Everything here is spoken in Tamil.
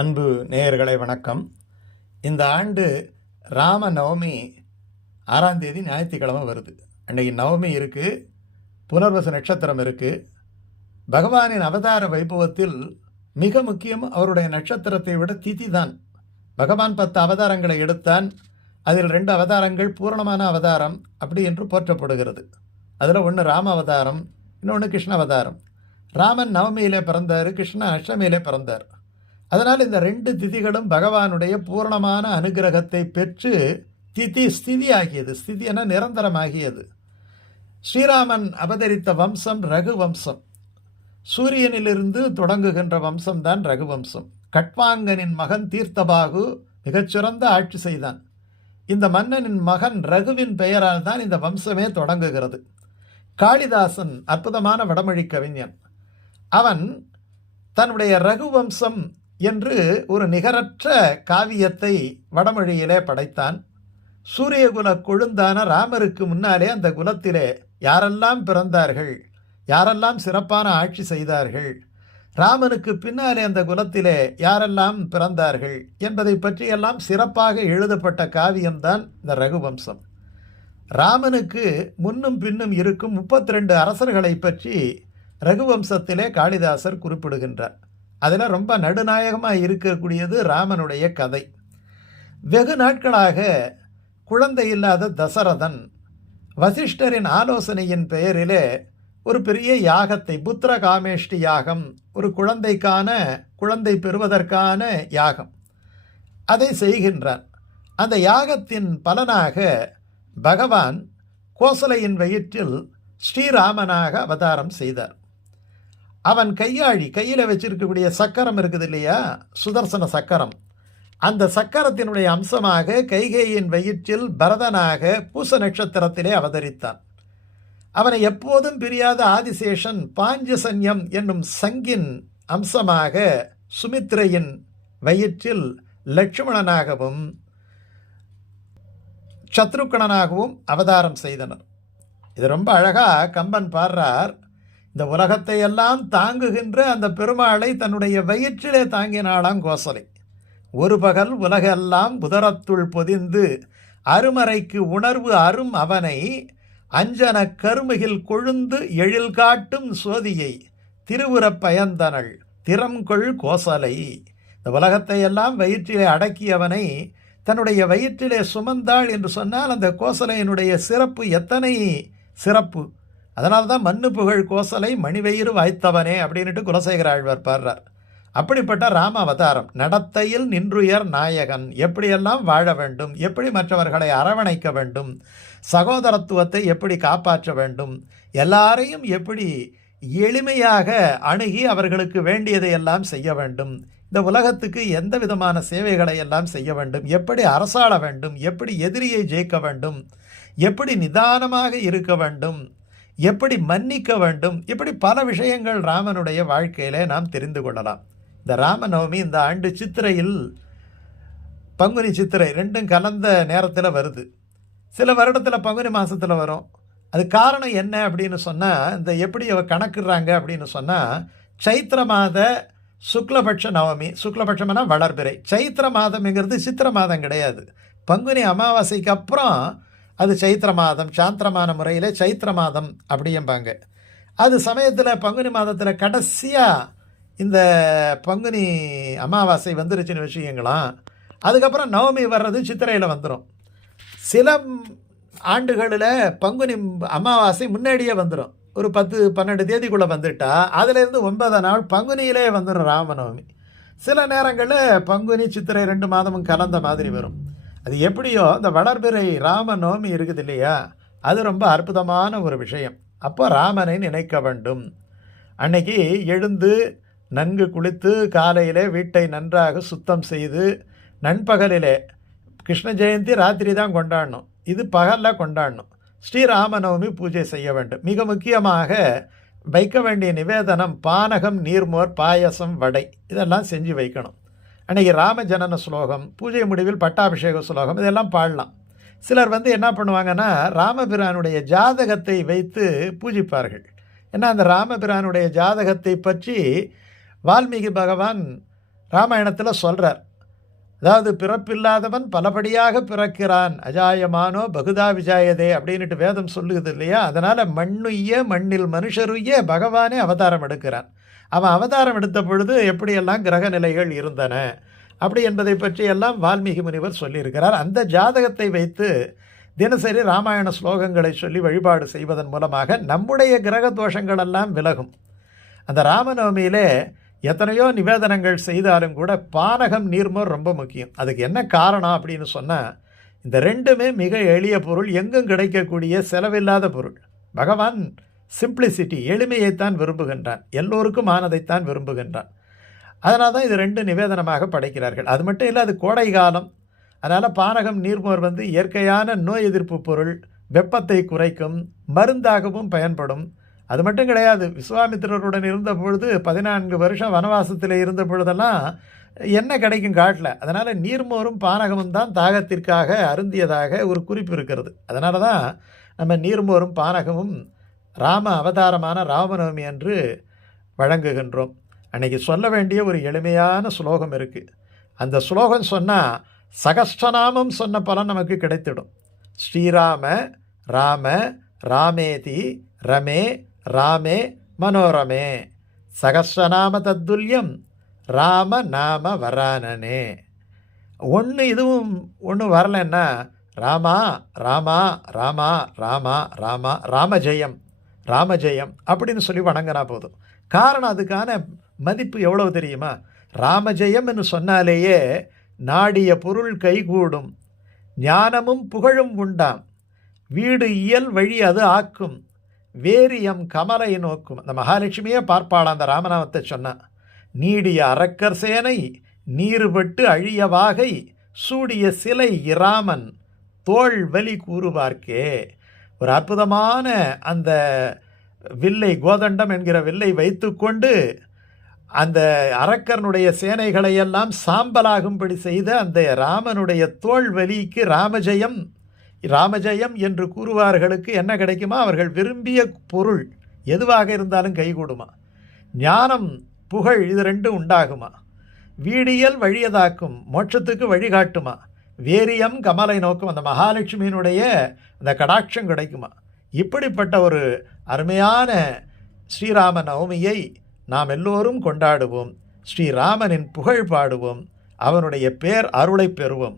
அன்பு நேயர்களை வணக்கம். இந்த ஆண்டு ராம நவமி ஆறாம் தேதி ஞாயிற்றுக்கிழமை வருது. அன்றைக்கி நவமி இருக்குது புனர்வச நட்சத்திரம் இருக்குது பகவானின் அவதார வைபவத்தில் மிக முக்கியம் அவருடைய நட்சத்திரத்தை விட திதி தான். பகவான் பத்து அவதாரங்களை எடுத்தான். அதில் ரெண்டு அவதாரங்கள் பூரணமான அவதாரம் அப்படி என்று போற்றப்படுகிறது. அதில் ஒன்று ராம அவதாரம் இன்னொன்று கிருஷ்ண அவதாரம். ராமன் நவமியிலே பிறந்தார் கிருஷ்ணன் அஷ்டமியிலே பிறந்தார். அதனால் இந்த ரெண்டு திதிகளும் பகவானுடைய பூரணமான அனுகிரகத்தை பெற்று திதி ஸ்திதி ஆகியது ஸ்திதி என நிரந்தரமாகியது. ஸ்ரீராமன் அவதரித்த வம்சம் ரகு வம்சம் சூரியனிலிருந்து தொடங்குகின்ற வம்சம்தான் ரகுவம்சம். கட்வாங்கனின் மகன் தீர்த்தபாகு மிகச்சிறந்த ஆட்சி செய்தான். இந்த மன்னனின் மகன் ரகுவின் பெயரால் தான் இந்த வம்சமே தொடங்குகிறது. காளிதாசன் அற்புதமான வடமொழி கவிஞன். அவன் தன்னுடைய ரகுவம்சம் என்று ஒரு நிகரற்ற காவியத்தை வடமொழியிலே படைத்தான். சூரியகுல கொழுந்தான ராமருக்கு முன்னாலே அந்த குலத்திலே யாரெல்லாம் பிறந்தார்கள் யாரெல்லாம் சிறப்பான ஆட்சி செய்தார்கள் ராமனுக்கு பின்னாலே அந்த குலத்திலே யாரெல்லாம் பிறந்தார்கள் என்பதை பற்றியெல்லாம் சிறப்பாக எழுதப்பட்ட காவியம்தான் இந்த ரகுவம்சம். ராமனுக்கு முன்னும் பின்னும் இருக்கும் முப்பத்தி ரெண்டு அரசர்களை பற்றி ரகுவம்சத்திலே காளிதாசர் குறிப்பிடுகின்றார். அதில் ரொம்ப நடுநாயகமாக இருக்கக்கூடியது ராமனுடைய கதை. வெகு நாட்களாக குழந்தை இல்லாத தசரதன் வசிஷ்டரின் ஆலோசனையின் பெயரிலே ஒரு பெரிய யாகத்தை புத்திர காமேஷ்டி யாகம் ஒரு குழந்தைக்கான குழந்தை பெறுவதற்கான யாகம். அதை செய்கின்றான். அந்த யாகத்தின் பலனாக பகவான் கோசலையின் வயிற்றில் ஸ்ரீராமனாக அவதாரம் செய்தார். அவன் கையாழி கையில் வச்சிருக்கக்கூடிய சக்கரம் இருக்குது இல்லையா? சுதர்சன சக்கரம். அந்த சக்கரத்தினுடைய அம்சமாக கைகேயின் வயிற்றில் பரதனாக பூச நட்சத்திரத்திலே அவதரித்தான். அவனை எப்போதும் பிரியாத ஆதிசேஷன் பாஞ்சசன்யம் என்னும் சங்கின் அம்சமாக சுமித்ரையின் வயிற்றில் லட்சுமணனாகவும் சத்ருக்கணனாகவும் அவதாரம் செய்தனர். இது ரொம்ப அழகாக கம்பன் பாடுறார். இந்த உலகத்தை எல்லாம் தாங்குகின்ற அந்த பெருமாளை தன்னுடைய வயிற்றிலே தாங்கினாளாம் கோசலை. ஒரு பகல் உலகெல்லாம் புதரத்துள் பொதிந்து அருமறைக்கு உணர்வு அரும் அவனை அஞ்சன கருமுகில் கொழுந்து எழில் காட்டும் சோதியை திருவுரப் பயந்தனள் திறம்கொள் கோசலை. இந்த உலகத்தை எல்லாம் வயிற்றிலே அடக்கியவனை தன்னுடைய வயிற்றிலே சுமந்தாள் என்று சொன்னால் அந்த கோசலையினுடைய சிறப்பு எத்தனை? சிறப்பு. அதனால்தான் மண்ணு புகழ் கோசலை மணிவயிறு வாய்த்தவனே அப்படின்ட்டு குலசேகர ஆழ்வார் பாடுறார். அப்படிப்பட்ட ராம அவதாரம் நடத்தையில் நின்றுயர் நாயகன் எப்படியெல்லாம் வாழ வேண்டும் எப்படி மற்றவர்களை அரவணைக்க வேண்டும் சகோதரத்துவத்தை எப்படி காப்பாற்ற வேண்டும் எல்லாரையும் எப்படி எளிமையாக அணுகி அவர்களுக்கு வேண்டியதை எல்லாம் செய்ய வேண்டும் இந்த உலகத்துக்கு எந்த விதமான சேவைகளை எல்லாம் செய்ய வேண்டும் எப்படி அரசாள வேண்டும் எப்படி எதிரியை ஜெயிக்க வேண்டும் எப்படி நிதானமாக இருக்க வேண்டும் எப்படி மன்னிக்க வேண்டும்? இப்படி பல விஷயங்கள் ராமனுடைய வாழ்க்கையிலே நாம் தெரிந்து கொள்ளலாம். இந்த ராமநவமி இந்த ஆண்டு சித்திரையில் பங்குனி சித்திரை ரெண்டும் கலந்த நேரத்தில் வருது. சில வருடத்தில் பங்குனி மாதத்தில் வரும். அது காரணம் என்ன அப்படின்னு சொன்னால் இந்த எப்படி அவ கணக்குறாங்க அப்படின்னு சொன்னால் சைத்திர மாத சுக்லபட்ச நவமி. சுக்லபட்சம்னா வளர்பிறை. சைத்திர மாதம்ங்கிறது சித்திர மாதம் கிடையாது. பங்குனி அமாவாசைக்கு அப்புறம் அது சைத்திர மாதம் சாந்திரமான முறையில் சைத்திர மாதம் அப்படிம்பாங்க அது சமயத்தில் பங்குனி மாதத்தில் கடைசியாக இந்த பங்குனி அமாவாசை வந்துருச்சுன்னு விஷயங்களாம் அதுக்கப்புறம் நவமி வர்றது சித்திரையில் வந்துடும் சில ஆண்டுகளில் பங்குனி அமாவாசை முன்னாடியே வந்துடும் ஒரு பத்து பன்னெண்டு தேதிக்குள்ளே வந்துட்டா அதுலேருந்து ஒன்பது நாள் பங்குனியிலே வந்துடும் ராமநவமி சில நேரங்களில் பங்குனி சித்திரை ரெண்டு மாதமும் கலந்த மாதிரி வரும். அது எப்படியோ இந்த வளர்பிறை ராம நோமி இருக்குது இல்லையா? அது ரொம்ப அற்புதமான ஒரு விஷயம். அப்போ ராமனை நினைக்க வேண்டும். அன்னைக்கு எழுந்து நன்கு குளித்து காலையிலே வீட்டை நன்றாக சுத்தம் செய்து நண்பகலிலே கிருஷ்ண ஜெயந்தி ராத்திரி தான் கொண்டாடணும். இது பகலில் கொண்டாடணும். ஸ்ரீராமநவமி பூஜை செய்ய வேண்டும். மிக முக்கியமாக வைக்க வேண்டிய நிவேதனம் பானகம் நீர்மோர் பாயசம் வடை. இதெல்லாம் செஞ்சு வைக்கணும். அன்றைக்கி ராமஜனன ஸ்லோகம் பூஜை முடிவில் பட்டாபிஷேக ஸ்லோகம் இதெல்லாம் பாடலாம். சிலர் வந்து என்ன பண்ணுவாங்கன்னா ராமபிரானுடைய ஜாதகத்தை வைத்து பூஜிப்பார்கள். ஏன்னா அந்த ராமபிரானுடைய ஜாதகத்தை பற்றி வால்மீகி பகவான் ராமாயணத்தில் சொல்கிறார் அதாவது பிறப்பில்லாதவன் பலபடியாக பிறக்கிறான். அஜாயமானோ பகுதா விஜாயதே அப்படின்ட்டு வேதம் சொல்லுது இல்லையா? அதனால் மண்ணுய்ய மண்ணில் மனுஷருய்ய பகவானே அவதாரம் எடுக்கிறான். அவன் அவதாரம் எடுத்த பொழுது எப்படியெல்லாம் கிரக நிலைகள் இருந்தன? அப்படி என்பதை பற்றியெல்லாம் வால்மீகி முனிவர் சொல்லியிருக்கிறார். அந்த ஜாதகத்தை வைத்து தினசரி ராமாயண ஸ்லோகங்களை சொல்லி வழிபாடு செய்வதன் மூலமாக நம்முடைய கிரக தோஷங்களெல்லாம் விலகும். அந்த ராமநவமியிலே எத்தனையோ நிவேதனங்கள் செய்தாலும் கூட பானகம் நீர்மோர் ரொம்ப முக்கியம். அதுக்கு என்ன காரணம் அப்படின்னு சொன்னால் இந்த ரெண்டுமே மிக எளிய பொருள் எங்கும் கிடைக்கக்கூடிய செலவில்லாத பொருள். பகவான் சிம்பிளிசிட்டி எளிமையைத்தான் விரும்புகின்றான். எல்லோருக்கும் ஆனதைத்தான் விரும்புகின்றான். அதனால தான் இது ரெண்டு நிவேதனமாக படைக்கிறார்கள். அது மட்டும் இல்லை அது கோடை காலம். அதனால் பானகம் நீர்மோர் வந்து இயற்கையான நோய் எதிர்ப்பு பொருள் வெப்பத்தை குறைக்கும் மருந்தாகவும் பயன்படும். அது மட்டும் கிடையாது. விஸ்வாமித்திரருடன் இருந்த பொழுது பதினான்கு வருஷம் வனவாசத்தில் இருந்த பொழுதெல்லாம் என்ன கிடைக்கும் காட்டில்? அதனால் நீர்மோரும் பானகமும் தான் தாகத்திற்காக அருந்தியதாக ஒரு குறிப்பு இருக்கிறது. அதனால தான் நம்ம நீர்மோரும் பானகமும் ராம அவதாரமான ராமநவமி அன்று வழங்குகின்றோம். அன்னைக்கு சொல்ல வேண்டிய ஒரு எளிமையான ஸ்லோகம் இருக்குது அந்த ஸ்லோகம் சொன்னால் சகஸ்டநாமம் சொன்ன பலன் நமக்கு கிடைத்திடும். ஸ்ரீராம ராம ராமேதி ரமே ராமே மனோரமே. சகஸ்ரநாம தத்துல்யம் ராம நாம வரானனே. ஒன்று இதுவும் ஒன்று வரலன்னா ராமா ராமா ராமா ராமா ராமா ராமஜெயம் ராமஜெயம் அப்படின்னு சொல்லி வணங்கினா போதும். காரணம் அதுக்கான மதிப்பு எவ்வளவு தெரியுமா? ராமஜெயம் என்று சொன்னாலேயே நாடிய பொருள் கைகூடும் ஞானமும் புகழும் உண்டாம். வீடு இயல் வழி அது ஆக்கும். வேரியம் கமலை நோக்கும். அந்த மகாலட்சுமியே பார்ப்பாள். அந்த ராமநாமத்தை சொன்னான் நீடிய அரக்கர் சேனை நீருபட்டு அழிய வாகை சூடிய சிலை இராமன் தோல் வலி கூறுவார்க்கே. ஒரு அற்புதமான அந்த வில்லை கோதண்டம் என்கிற வில்லை வைத்துக்கொண்டு அந்த அரக்கனுடைய சேனைகளை எல்லாம் சாம்பலாகும்படி செய்த அந்த ராமனுடைய தோல் வலிக்கு ராமஜெயம் ராமஜெயம் என்று கூறுவார்களுக்கு என்ன கிடைக்குமா? அவர்கள் விரும்பிய பொருள் எதுவாக இருந்தாலும் கைகூடுமா? ஞானம் புகழ் இது ரெண்டும் உண்டாகுமா? வீடியல் வழியதாக்கும் மோட்சத்துக்கு வழிகாட்டுமா? வேரியம் கமலை நோக்கும் அந்த மகாலட்சுமியினுடைய அந்த கடாட்சம் கிடைக்குமா? இப்படிப்பட்ட ஒரு அருமையான ஸ்ரீராம நவமியை நாம் எல்லோரும் கொண்டாடுவோம். ஸ்ரீராமனின் புகழ் பாடுவோம். அவனுடைய பேர் அருளை பெறுவோம்.